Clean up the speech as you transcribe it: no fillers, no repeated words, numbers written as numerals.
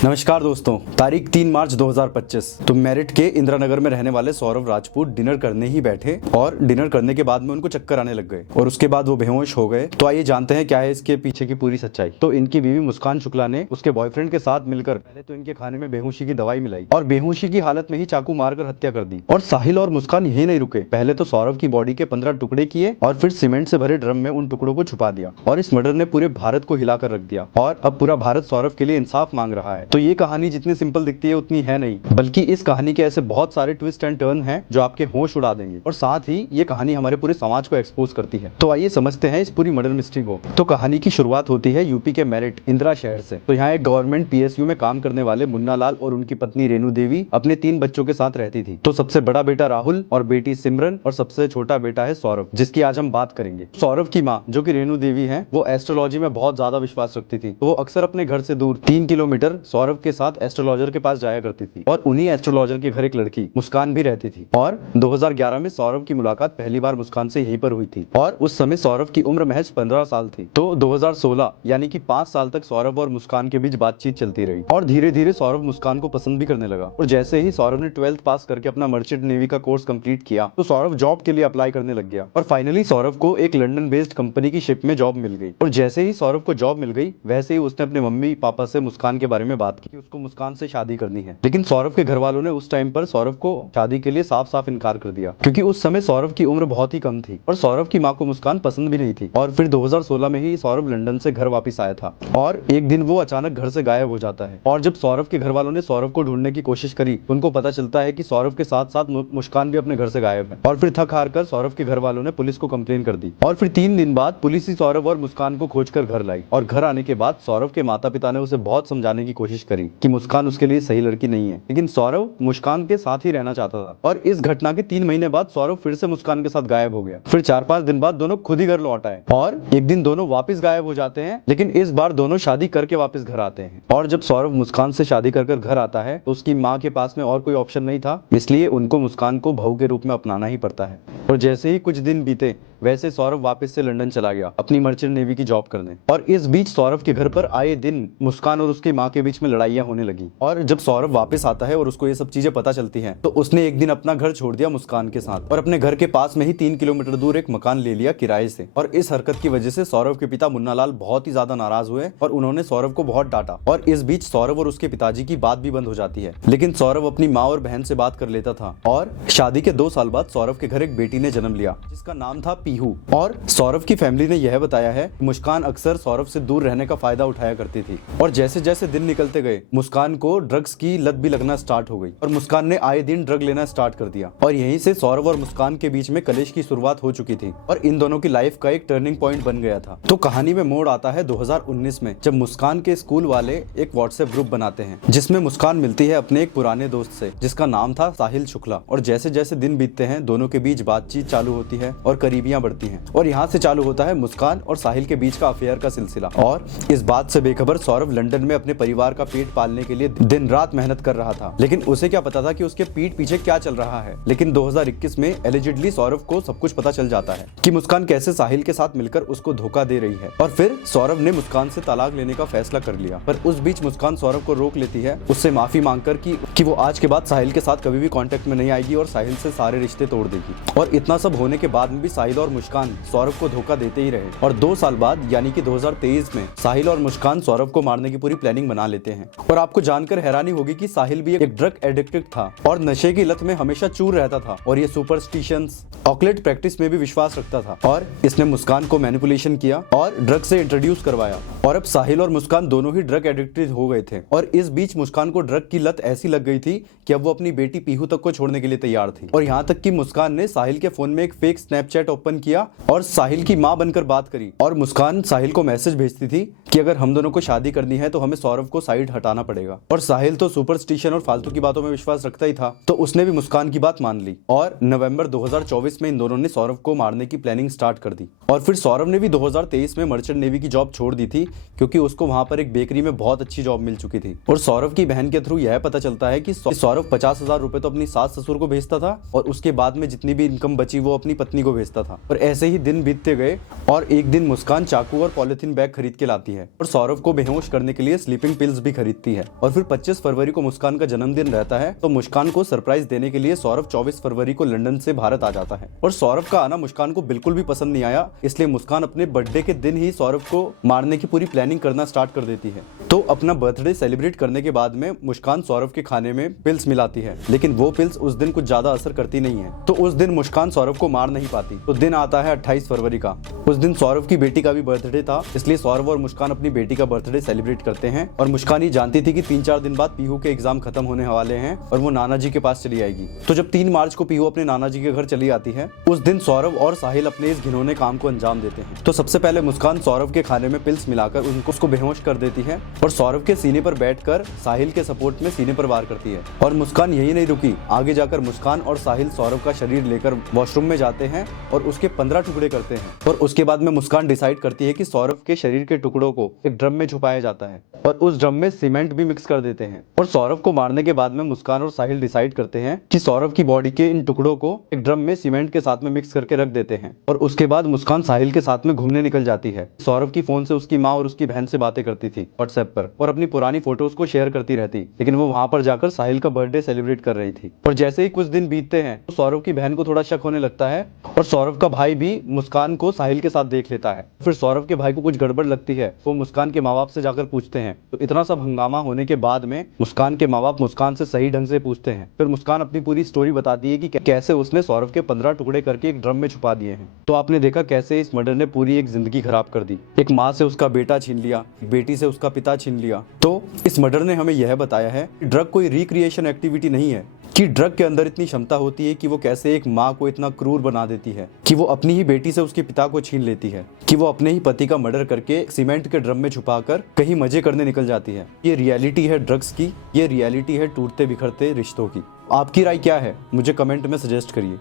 नमस्कार दोस्तों, तारीख 3 मार्च 2025। तो मेरिट के इंदिरा नगर में रहने वाले सौरभ राजपूत डिनर करने ही बैठे और डिनर करने के बाद में उनको चक्कर आने लग गए और उसके बाद वो बेहोश हो गए। तो आइए जानते हैं क्या है इसके पीछे की पूरी सच्चाई। तो इनकी बीवी मुस्कान शुक्ला ने उसके बॉयफ्रेंड के साथ मिलकर पहले तो इनके खाने में बेहोशी की दवाई मिलाई और बेहोशी की हालत में ही चाकू मारकर हत्या कर दी। और साहिल और मुस्कान यही नहीं रुके, पहले तो सौरभ की बॉडी के 15 टुकड़े किए और फिर सीमेंट से भरे ड्रम में उन टुकड़ों को छुपा दिया। और इस मर्डर ने पूरे भारत को हिलाकर रख दिया और अब पूरा भारत सौरभ के लिए इंसाफ मांग रहा है। तो ये कहानी जितनी सिंपल दिखती है उतनी है नहीं, बल्कि इस कहानी के ऐसे बहुत सारे ट्विस्ट एंड टर्न हैं जो आपके होश उड़ा देंगे और साथ ही ये कहानी हमारे पूरे समाज को एक्सपोज करती है। तो आइए समझते हैं इस पूरी मर्डर मिस्ट्री को। तो कहानी की शुरुआत होती है यूपी के मेरिट इंदिरा शहर से। तो यहाँ एक गवर्नमेंट पीएसयू में काम करने वाले मुन्ना लाल और उनकी पत्नी रेणु देवी अपने 3 बच्चों के साथ रहती थी। तो सबसे बड़ा बेटा राहुल और बेटी सिमरन और सबसे छोटा बेटा है सौरभ, जिसकी आज हम बात करेंगे। सौरभ की माँ जो कि रेणु देवी है, वो एस्ट्रोलॉजी में बहुत ज्यादा विश्वास रखती थी। तो वो अक्सर अपने घर से दूर 3 किलोमीटर सौरभ के साथ एस्ट्रोलॉजर के पास जाया करती थी और उन्हीं एस्ट्रोलॉजर के घर एक लड़की मुस्कान भी रहती थी। और 2011 में सौरभ की मुलाकात पहली बार मुस्कान से यहीं पर हुई थी और उस समय सौरभ की उम्र महज 15 साल थी। तो 2016 यानी कि 5 साल तक सौरभ और मुस्कान के बीच बातचीत चलती रही और धीरे धीरे सौरभ मुस्कान को पसंद भी करने लगा। और जैसे ही सौरभ ने 12th पास करके अपना मर्चेंट नेवी का कोर्स कंप्लीट किया तो सौरभ जॉब के लिए अप्लाई करने लग गया और फाइनली सौरभ को एक लंदन बेस्ड कंपनी की शिप में जॉब मिल गई। और जैसे ही सौरभ को जॉब मिल गई वैसे ही उसने अपने मम्मी पापा से मुस्कान के बारे में बात की, उसको मुस्कान से शादी करनी है। लेकिन सौरभ के घर वालों ने उस टाइम पर सौरभ को शादी के लिए साफ साफ इनकार कर दिया, क्योंकि उस समय सौरभ की उम्र बहुत ही कम थी और सौरभ की माँ को मुस्कान पसंद भी नहीं थी। और फिर 2016 में ही सौरभ लंदन से घर वापस आया था और एक दिन वो अचानक घर से गायब हो जाता है। और जब सौरभ के घर वालों ने सौरभ को ढूंढने की कोशिश करी, उनको पता चलता है कि सौरभ के साथ साथ मुस्कान भी अपने घर से गायब है। और फिर थक हार कर सौरभ के घर वालों ने पुलिस को कंप्लेन कर दी और फिर 3 दिन बाद पुलिस ही सौरभ और मुस्कान को खोजकर घर लाई। और घर आने के बाद सौरभ के माता पिता ने उसे बहुत समझाने की कोशिश करी कि मुस्कान उसके लिए सही लड़की नहीं है, लेकिन सौरभ मुस्कान के साथ ही रहना चाहता था। और इस घटना के 3 महीने बाद सौरभ फिर से मुस्कान के साथ गायब हो गया। फिर 4-5 दिन बाद दोनों खुद ही घर लौट आए और एक दिन दोनों वापस गायब हो जाते हैं, लेकिन इस बार दोनों शादी करके वापस घर आते हैं। और जब सौरभ मुस्कान से शादी कर घर आता है तो उसकी माँ के पास में और कोई ऑप्शन नहीं था, इसलिए उनको मुस्कान को बहू के रूप में अपनाना ही पड़ता है। और जैसे ही कुछ दिन बीते वैसे सौरभ वापस से लंदन चला गया अपनी मर्चेंट नेवी की जॉब करने। और इस बीच सौरभ के घर पर आए दिन मुस्कान और उसकी माँ के बीच में लड़ाइयाँ होने लगी। और जब सौरभ वापस आता है और उसको ये सब चीजें पता चलती हैं, तो उसने एक दिन अपना घर छोड़ दिया मुस्कान के साथ और अपने घर के पास में ही 3 किलोमीटर दूर एक मकान ले लिया किराए से। और इस हरकत की वजह से सौरभ के पिता मुन्ना लाल बहुत ही ज्यादा नाराज हुए और उन्होंने सौरभ को बहुत डांटा। और इस बीच सौरभ और उसके पिताजी की बात भी बंद हो जाती है, लेकिन सौरभ अपनी माँ और बहन से बात कर लेता था। और शादी के 2 साल बाद सौरभ के घर एक बेटी ने जन्म लिया जिसका नाम था पीहू। और सौरभ की फैमिली ने यह बताया है मुस्कान अक्सर सौरभ से दूर रहने का फायदा उठाया करती थी। और जैसे जैसे दिन निकलते गए मुस्कान को ड्रग्स की लत भी लगना स्टार्ट हो गई और मुस्कान ने आए दिन ड्रग लेना स्टार्ट कर दिया। और यहीं से सौरभ और मुस्कान के बीच में कलेश की शुरुआत हो चुकी थी और इन दोनों की लाइफ का एक टर्निंग पॉइंट बन गया था। तो कहानी में मोड़ आता है 2019 में, जब मुस्कान के स्कूल वाले एक व्हाट्सएप ग्रुप बनाते हैं जिसमें मुस्कान मिलती है अपने एक पुराने दोस्त से जिसका नाम था साहिल शुक्ला। और जैसे जैसे दिन बीतते हैं दोनों के बीच बातचीत चालू होती है और करीबियां बढ़ती हैं और यहाँ से चालू होता है मुस्कान और साहिल के बीच का अफेयर का सिलसिला। और इस बात से बेखबर सौरभ लंदन में अपने परिवार का पेट पालने के लिए दिन रात मेहनत कर रहा था, लेकिन उसे क्या पता था कि उसके पीठ पीछे क्या चल रहा है। लेकिन 2021 में एलिजिडली सौरभ को सब कुछ पता चल जाता है कि मुस्कान कैसे साहिल के साथ मिलकर उसको धोखा दे रही है। और फिर सौरभ ने मुस्कान से तलाक लेने का फैसला कर लिया, पर उस बीच मुस्कान सौरभ को रोक लेती है, उससे माफी मांगकर कि वो आज के बाद साहिल के साथ कभी भी कांटेक्ट में नहीं आएगी और साहिल से सारे रिश्ते तोड़ देगी। और इतना सब होने के बाद में भी साहिल और मुस्कान सौरभ को धोखा देते ही रहे। और 2 साल बाद यानी कि 2023 में साहिल और मुस्कान सौरभ को मारने की पूरी प्लानिंग बना लेते हैं। और आपको जानकर हैरानी होगी कि साहिल भी एक ड्रग एडिक्टेड था और नशे की लत में हमेशा चूर रहता था और ये सुपरस्टिशंस ऑकलेट प्रैक्टिस में भी विश्वास रखता था। और इसने मुस्कान को मैनिपुलेशन किया और ड्रग से इंट्रोड्यूस करवाया। और अब साहिल और मुस्कान दोनों ही ड्रग एडिक्टेड हो गए थे। और इस बीच मुस्कान को ड्रग की लत ऐसी लग गई थी कि अब वो अपनी बेटी पीहू तक को छोड़ने के लिए तैयार थी। और यहाँ तक कि मुस्कान ने साहिल के फोन में एक फेक स्नैपचैट ओपन किया और साहिल की माँ बनकर बात करी। और मुस्कान साहिल को मैसेज भेजती थी कि अगर हम दोनों को शादी करनी है तो हमें सौरभ को साइड हटाना पड़ेगा। और साहिल तो सुपरस्टिशन और फालतू की बातों में विश्वास रखता ही था, तो उसने भी मुस्कान की बात मान ली। और नवंबर 2024 में इन दोनों ने सौरभ को मारने की प्लानिंग स्टार्ट कर दी। और फिर सौरभ ने भी 2023 में मर्चेंट नेवी की जॉब छोड़ दी थी, क्योंकि उसको वहां पर एक बेकरी में बहुत अच्छी जॉब मिल चुकी थी। और सौरभ की बहन के थ्रू यह पता चलता है कि सौरभ 50,000 रुपए तो अपनी सास ससुर को भेजता था और उसके बाद में जितनी भी इनकम बची वो अपनी पत्नी को भेजता था। और ऐसे ही दिन बीतते गए और एक दिन मुस्कान चाकू और पॉलिथीन बैग खरीद के लाती है और सौरभ को बेहोश करने के लिए स्लीपिंग पिल्स भी खरीदती है। और फिर 25 फरवरी को मुस्कान का जन्मदिन रहता है, तो मुस्कान को सरप्राइज देने के लिए सौरभ 24 फरवरी को लंदन से भारत आ जाता है। और सौरभ का आना मुस्कान को बिल्कुल भी पसंद नहीं आया, इसलिए मुस्कान अपने बर्थडे के दिन ही सौरभ को मारने की पूरी प्लानिंग करना स्टार्ट कर देती है। तो अपना बर्थडे सेलिब्रेट करने के बाद में मुस्कान सौरभ के खाने में पिल्स मिलाती है, लेकिन वो पिल्स उस दिन कुछ ज्यादा असर करती नहीं है। तो उस दिन मुस्कान सौरभ को मार नहीं पाती। तो दिन आता है 28 फरवरी का। उस दिन सौरभ की बेटी का भी बर्थडे था, इसलिए सौरभ और मुस्कान अपनी बेटी का बर्थडे सेलिब्रेट करते हैं। और मुस्कान ये जानती थी कि 3-4 दिन बाद पीहू के एग्जाम खत्म होने वाले हैं और वो नाना जी के पास चली आएगी। तो जब 3 मार्च को पीहू अपने नाना जी के घर चली आती है, उस दिन सौरभ और साहिल अपने इस घिनौने काम को अंजाम देते हैं। तो सबसे पहले मुस्कान सौरभ के खाने में पिल्स मिलाकर उसको बेहोश कर देती है और सौरभ के सीने पर बैठकर साहिल के सपोर्ट में सीने पर वार करती है। और मुस्कान यही नहीं रुकी, आगे जाकर मुस्कान और साहिल सौरभ का शरीर लेकर वॉशरूम में जाते हैं और उसके 15 टुकड़े करते हैं। और उसके बाद में मुस्कान डिसाइड करती है कि सौरभ के शरीर के टुकड़ों को एक ड्रम में छुपाया जाता है और उस ड्रम में सीमेंट भी मिक्स कर देते हैं। और सौरभ को मारने के बाद में मुस्कान और साहिल डिसाइड करते हैं कि सौरभ की बॉडी के इन टुकड़ों को एक ड्रम में सीमेंट के साथ में मिक्स करके रख देते हैं। और उसके बाद मुस्कान साहिल के साथ में घूमने निकल जाती है। सौरभ की फोन से उसकी माँ और उसकी बहन से बातें करती थी व्हाट्सएप पर और अपनी पुरानी फोटोज को शेयर करती रहती, लेकिन वो वहां पर जाकर साहिल का बर्थडे सेलिब्रेट कर रही थी। और जैसे ही कुछ दिन बीतते हैं तो सौरभ की बहन को थोड़ा शक होने लगता है और सौरभ का भाई भी मुस्कान को साहिल के साथ देख लेता है। फिर सौरभ के भाई को कुछ गड़बड़ लगती है, वो मुस्कान के माँ बाप से जाकर पूछते हैं। तो इतना सब हंगामा होने के बाद में मुस्कान के माँ बाप मुस्कान से सही ढंग से पूछते हैं। फिर मुस्कान अपनी पूरी स्टोरी बताती है कि कैसे उसने सौरभ के 15 टुकड़े करके एक ड्रम में छुपा दिए हैं। तो आपने देखा कैसे इस मर्डर ने पूरी एक जिंदगी खराब कर दी। एक माँ से उसका बेटा छीन लिया, बेटी से उसका पिता छीन लिया। तो इस मर्डर ने हमें यह बताया है कि ड्रग कोई रिक्रिएशन एक्टिविटी नहीं है, कि ड्रग के अंदर इतनी क्षमता होती है कि वो कैसे एक माँ को इतना क्रूर बना देती है, कि वो अपनी ही बेटी से उसके पिता को छीन लेती है, कि वो अपने ही पति का मर्डर करके सीमेंट के ड्रम में छुपाकर कहीं मजे करने निकल जाती है। ये रियलिटी है ड्रग्स की, ये रियलिटी है टूटते बिखरते रिश्तों की। आपकी राय क्या है? मुझे कमेंट में सजेस्ट करिए।